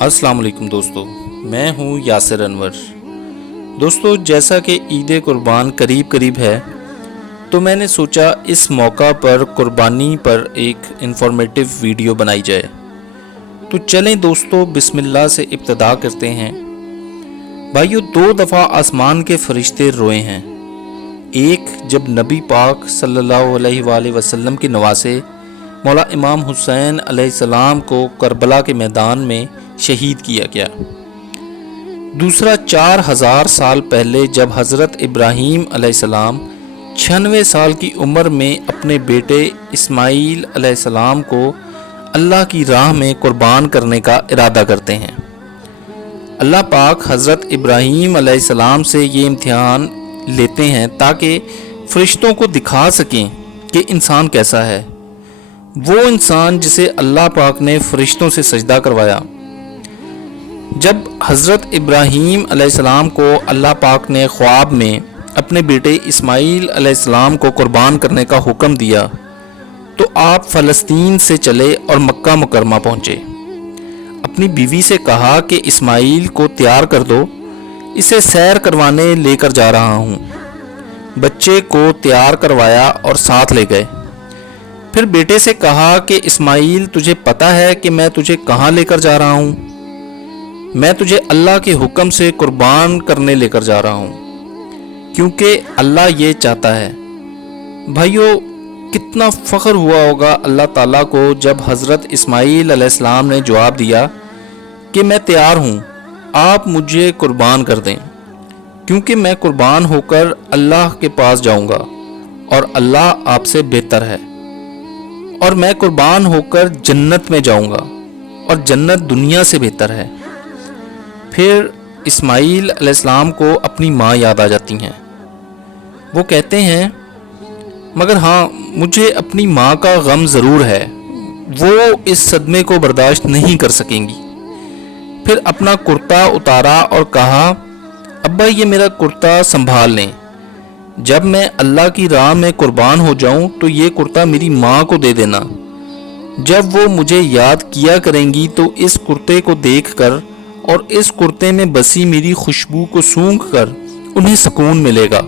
السلام علیکم دوستو، میں ہوں یاسر انور۔ دوستو، جیسا کہ عید قربان قریب ہے تو میں نے سوچا اس موقع پر قربانی پر ایک انفارمیٹیو ویڈیو بنائی جائے۔ تو چلیں دوستو، بسم اللہ سے ابتدا کرتے ہیں۔ بھائیو، 2 دفعہ آسمان کے فرشتے روئے ہیں۔ ایک جب نبی پاک صلی اللہ علیہ وآلہ وسلم کے نواسے مولا امام حسین علیہ السلام کو کربلا کے میدان میں شہید کیا گیا۔ دوسرا 4000 سال پہلے جب حضرت ابراہیم علیہ السلام 96 سال کی عمر میں اپنے بیٹے اسماعیل علیہ السلام کو اللہ کی راہ میں قربان کرنے کا ارادہ کرتے ہیں۔ اللہ پاک حضرت ابراہیم علیہ السلام سے یہ امتحان لیتے ہیں تاکہ فرشتوں کو دکھا سکیں کہ انسان کیسا ہے، وہ انسان جسے اللہ پاک نے فرشتوں سے سجدہ کروایا۔ جب حضرت ابراہیم علیہ السلام کو اللہ پاک نے خواب میں اپنے بیٹے اسماعیل علیہ السلام کو قربان کرنے کا حکم دیا تو آپ فلسطین سے چلے اور مکہ مکرمہ پہنچے۔ اپنی بیوی سے کہا کہ اسماعیل کو تیار کر دو، اسے سیر کروانے لے کر جا رہا ہوں۔ بچے کو تیار کروایا اور ساتھ لے گئے۔ پھر بیٹے سے کہا کہ اسماعیل، تجھے پتہ ہے کہ میں تجھے کہاں لے کر جا رہا ہوں؟ میں تجھے اللہ کے حکم سے قربان کرنے لے کر جا رہا ہوں، کیونکہ اللہ یہ چاہتا ہے۔ بھائیو، کتنا فخر ہوا ہوگا اللہ تعالیٰ کو جب حضرت اسماعیل علیہ السلام نے جواب دیا کہ میں تیار ہوں، آپ مجھے قربان کر دیں، کیونکہ میں قربان ہو کر اللہ کے پاس جاؤں گا اور اللہ آپ سے بہتر ہے، اور میں قربان ہو کر جنت میں جاؤں گا اور جنت دنیا سے بہتر ہے۔ پھر اسماعیل علیہ السلام کو اپنی ماں یاد آ جاتی ہیں۔ وہ کہتے ہیں، مگر ہاں، مجھے اپنی ماں کا غم ضرور ہے، وہ اس صدمے کو برداشت نہیں کر سکیں گی۔ پھر اپنا کرتا اتارا اور کہا، ابا یہ میرا کرتا سنبھال لیں، جب میں اللہ کی راہ میں قربان ہو جاؤں تو یہ کرتا میری ماں کو دے دینا۔ جب وہ مجھے یاد کیا کریں گی تو اس کرتے کو دیکھ کر اور اس کرتے میں بسی میری خوشبو کو سونگھ کر انہیں سکون ملے گا،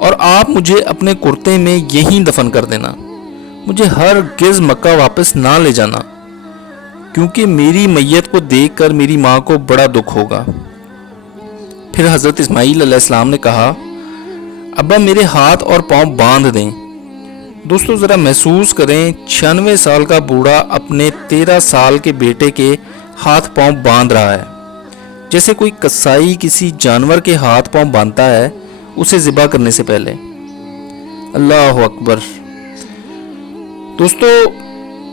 اور آپ مجھے اپنے کرتے میں یہیں دفن کر دینا، مجھے ہرگز مکہ واپس نہ لے جانا، کیونکہ میری میت کو دیکھ کر میری ماں کو بڑا دکھ ہوگا۔ پھر حضرت اسماعیل علیہ السلام نے کہا، ابا میرے ہاتھ اور پاؤں باندھ دیں۔ دوستو، ذرا محسوس کریں، 96 سال کا بوڑھا اپنے 13 سال کے بیٹے کے ہاتھ پاؤں باندھ رہا ہے، جیسے کوئی کسائی کسی جانور کے ہاتھ پاؤں باندھتا ہے اسے ذبح کرنے سے پہلے۔ اللہ اکبر۔ دوستو،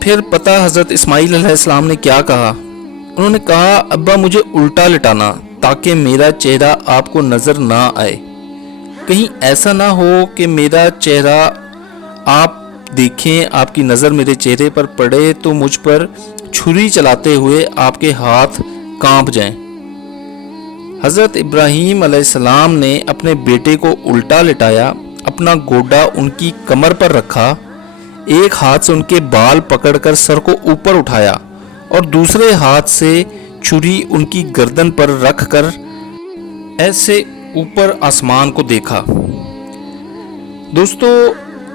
پھر پتہ حضرت اسماعیل علیہ السلام نے کیا کہا؟ انہوں نے کہا، ابا مجھے الٹا لٹانا تاکہ میرا چہرہ آپ کو نظر نہ آئے، کہیں ایسا نہ ہو کہ میرا چہرہ آپ دیکھیں، آپ کی نظر میرے چہرے پر پڑے تو مجھ پر چھری چلاتے ہوئے آپ کے ہاتھ کانپ جائیں۔ حضرت ابراہیم علیہ السلام نے اپنے بیٹے کو الٹا لٹایا، اپنا گوڈا ان کی کمر پر رکھا، ایک ہاتھ سے ان کے بال پکڑ کر سر کو اوپر اٹھایا اور دوسرے ہاتھ سے چھری ان کی گردن پر رکھ کر ایسے اوپر آسمان کو دیکھا۔ دوستو،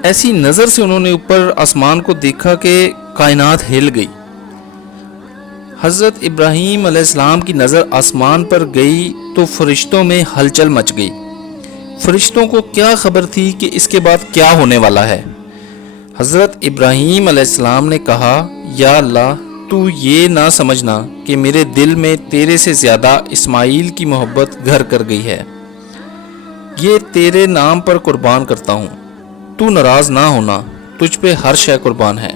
ایسی نظر سے انہوں نے اوپر آسمان کو دیکھا کہ کائنات ہل گئی۔ حضرت ابراہیم علیہ السلام کی نظر آسمان پر گئی تو فرشتوں میں ہلچل مچ گئی۔ فرشتوں کو کیا خبر تھی کہ اس کے بعد کیا ہونے والا ہے۔ حضرت ابراہیم علیہ السلام نے کہا، یا اللہ، تو یہ نہ سمجھنا کہ میرے دل میں تیرے سے زیادہ اسماعیل کی محبت گھر کر گئی ہے، یہ تیرے نام پر قربان کرتا ہوں، تو ناراض نہ ہونا، تجھ پہ ہر شے قربان ہے۔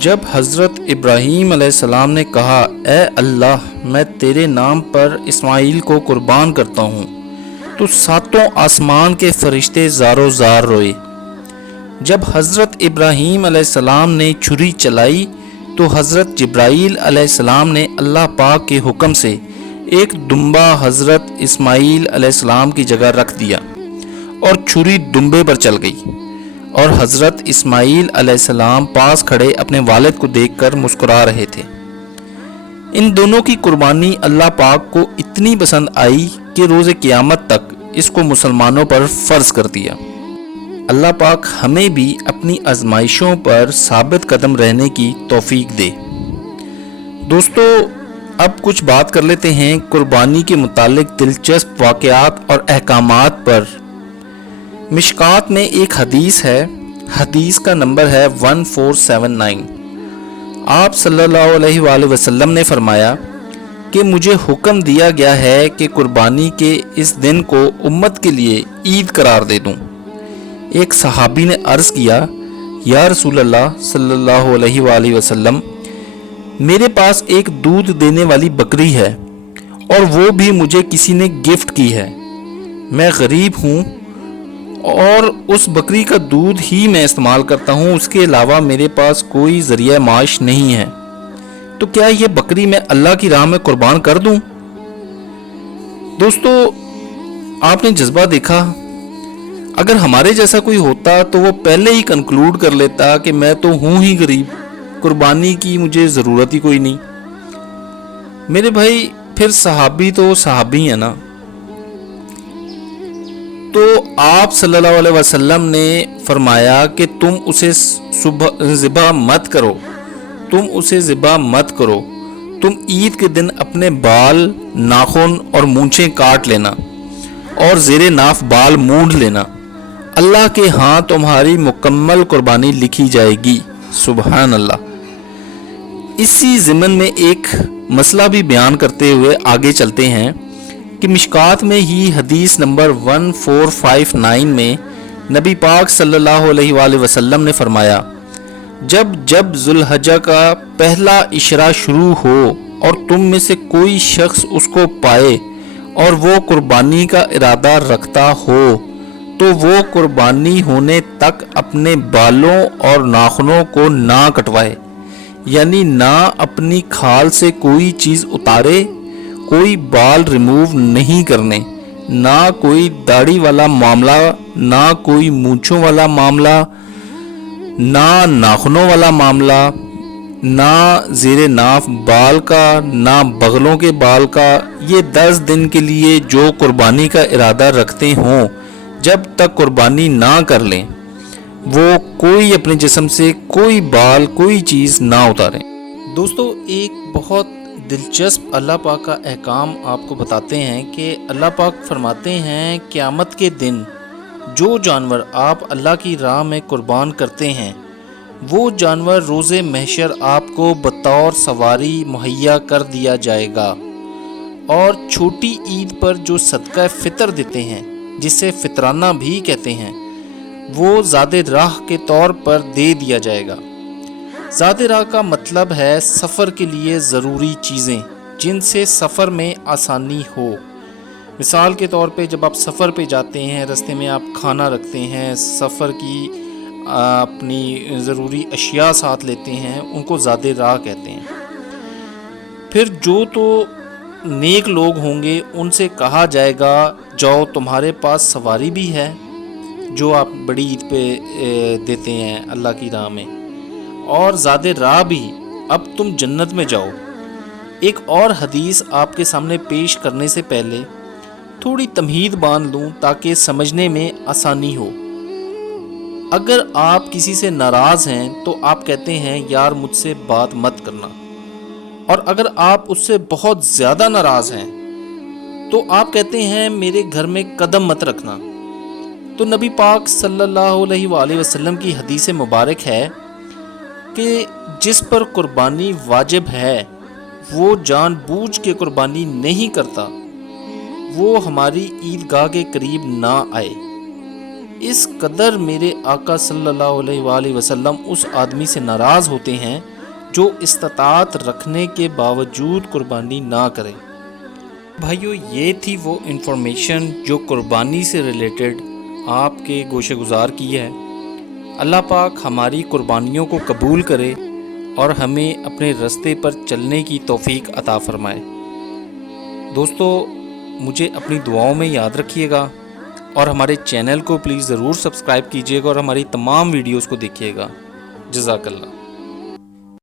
جب حضرت ابراہیم علیہ السلام نے کہا، اے اللہ، میں تیرے نام پر اسماعیل کو قربان کرتا ہوں، تو 7 آسمان کے فرشتے زارو زار روئے۔ جب حضرت ابراہیم علیہ السلام نے چھری چلائی تو حضرت جبرائیل علیہ السلام نے اللہ پاک کے حکم سے ایک دمبا حضرت اسماعیل علیہ السلام کی جگہ رکھ دیا اور چھری دمبے پر چل گئی، اور حضرت اسماعیل علیہ السلام پاس کھڑے اپنے والد کو دیکھ کر مسکرا رہے تھے۔ ان دونوں کی قربانی اللہ پاک کو اتنی پسند آئی کہ روز قیامت تک اس کو مسلمانوں پر فرض کر دیا۔ اللہ پاک ہمیں بھی اپنی آزمائشوں پر ثابت قدم رہنے کی توفیق دے۔ دوستو، اب کچھ بات کر لیتے ہیں قربانی کے متعلق دلچسپ واقعات اور احکامات پر۔ مشکات میں ایک حدیث ہے، حدیث کا نمبر ہے 1479۔ آپ صلی اللہ علیہ وآلہ وسلم نے فرمایا کہ مجھے حکم دیا گیا ہے کہ قربانی کے اس دن کو امت کے لیے عید قرار دے دوں۔ ایک صحابی نے عرض کیا، یا رسول اللہ صلی اللہ علیہ وآلہ وسلم، میرے پاس ایک دودھ دینے والی بکری ہے اور وہ بھی مجھے کسی نے گفٹ کی ہے۔ میں غریب ہوں اور اس بکری کا دودھ ہی میں استعمال کرتا ہوں، اس کے علاوہ میرے پاس کوئی ذریعہ معاش نہیں ہے، تو کیا یہ بکری میں اللہ کی راہ میں قربان کر دوں؟ دوستو، آپ نے جذبہ دیکھا؟ اگر ہمارے جیسا کوئی ہوتا تو وہ پہلے ہی کنکلوڈ کر لیتا کہ میں تو ہوں ہی غریب، قربانی کی مجھے ضرورت ہی کوئی نہیں۔ میرے بھائی، پھر صحابی تو صحابی ہے نا۔ تو آپ صلی اللہ علیہ وسلم نے فرمایا کہ تم اسے ذبح مت کرو، تم عید کے دن اپنے بال، ناخن اور مونچھیں کاٹ لینا اور زیر ناف بال مونڈ لینا، اللہ کے ہاں تمہاری مکمل قربانی لکھی جائے گی۔ سبحان اللہ۔ اسی ضمن میں ایک مسئلہ بھی بیان کرتے ہوئے آگے چلتے ہیں کہ مشکات میں ہی حدیث نمبر 1459 میں نبی پاک صلی اللہ علیہ وآلہ وسلم نے فرمایا، جب ذوالحجہ کا پہلا عشرہ شروع ہو اور تم میں سے کوئی شخص اس کو پائے اور وہ قربانی کا ارادہ رکھتا ہو تو وہ قربانی ہونے تک اپنے بالوں اور ناخنوں کو نہ کٹوائے، یعنی نہ اپنی کھال سے کوئی چیز اتارے، کوئی بال ریموو نہیں کرنے، نہ کوئی داڑھی والا معاملہ، نہ کوئی مونچھوں والا معاملہ، نہ ناخنوں والا معاملہ، نہ زیر ناف بال کا، نہ بغلوں کے بال کا۔ یہ 10 دن کے لیے جو قربانی کا ارادہ رکھتے ہوں، جب تک قربانی نہ کر لیں، وہ کوئی اپنے جسم سے کوئی بال، کوئی چیز نہ اتاریں۔ دوستو، ایک بہت دلچسپ اللہ پاک کا احکام آپ کو بتاتے ہیں کہ اللہ پاک فرماتے ہیں قیامت کے دن جو جانور آپ اللہ کی راہ میں قربان کرتے ہیں، وہ جانور روز محشر آپ کو بطور سواری مہیا کر دیا جائے گا، اور چھوٹی عید پر جو صدقہ فطر دیتے ہیں، جسے فطرانہ بھی کہتے ہیں، وہ زاد راہ کے طور پر دے دیا جائے گا۔ زاد راہ کا مطلب ہے سفر کے لیے ضروری چیزیں جن سے سفر میں آسانی ہو۔ مثال کے طور پہ جب آپ سفر پہ جاتے ہیں، رستے میں آپ کھانا رکھتے ہیں، سفر کی اپنی ضروری اشیاء ساتھ لیتے ہیں، ان کو زاد راہ کہتے ہیں۔ پھر جو تو نیک لوگ ہوں گے ان سے کہا جائے گا، جاؤ تمہارے پاس سواری بھی ہے جو آپ بڑی عید پہ دیتے ہیں اللہ کی راہ میں، اور زاد راہ بھی، اب تم جنت میں جاؤ۔ ایک اور حدیث آپ کے سامنے پیش کرنے سے پہلے تھوڑی تمہید باندھ لوں تاکہ سمجھنے میں آسانی ہو۔ اگر آپ کسی سے ناراض ہیں تو آپ کہتے ہیں یار مجھ سے بات مت کرنا، اور اگر آپ اس سے بہت زیادہ ناراض ہیں تو آپ کہتے ہیں میرے گھر میں قدم مت رکھنا۔ تو نبی پاک صلی اللہ علیہ وآلہ وسلم کی حدیث مبارک ہے کہ جس پر قربانی واجب ہے وہ جان بوجھ کے قربانی نہیں کرتا، وہ ہماری عیدگاہ کے قریب نہ آئے۔ اس قدر میرے آقا صلی اللہ علیہ وآلہ وسلم اس آدمی سے ناراض ہوتے ہیں جو استطاعت رکھنے کے باوجود قربانی نہ کرے۔ بھائیو، یہ تھی وہ انفارمیشن جو قربانی سے ریلیٹڈ آپ کے گوشے گزار کی ہے۔ اللہ پاک ہماری قربانیوں کو قبول کرے اور ہمیں اپنے رستے پر چلنے کی توفیق عطا فرمائے۔ دوستو، مجھے اپنی دعاؤں میں یاد رکھیے گا اور ہمارے چینل کو پلیز ضرور سبسکرائب کیجیے گا اور ہماری تمام ویڈیوز کو دیکھیے گا۔ جزاک اللہ۔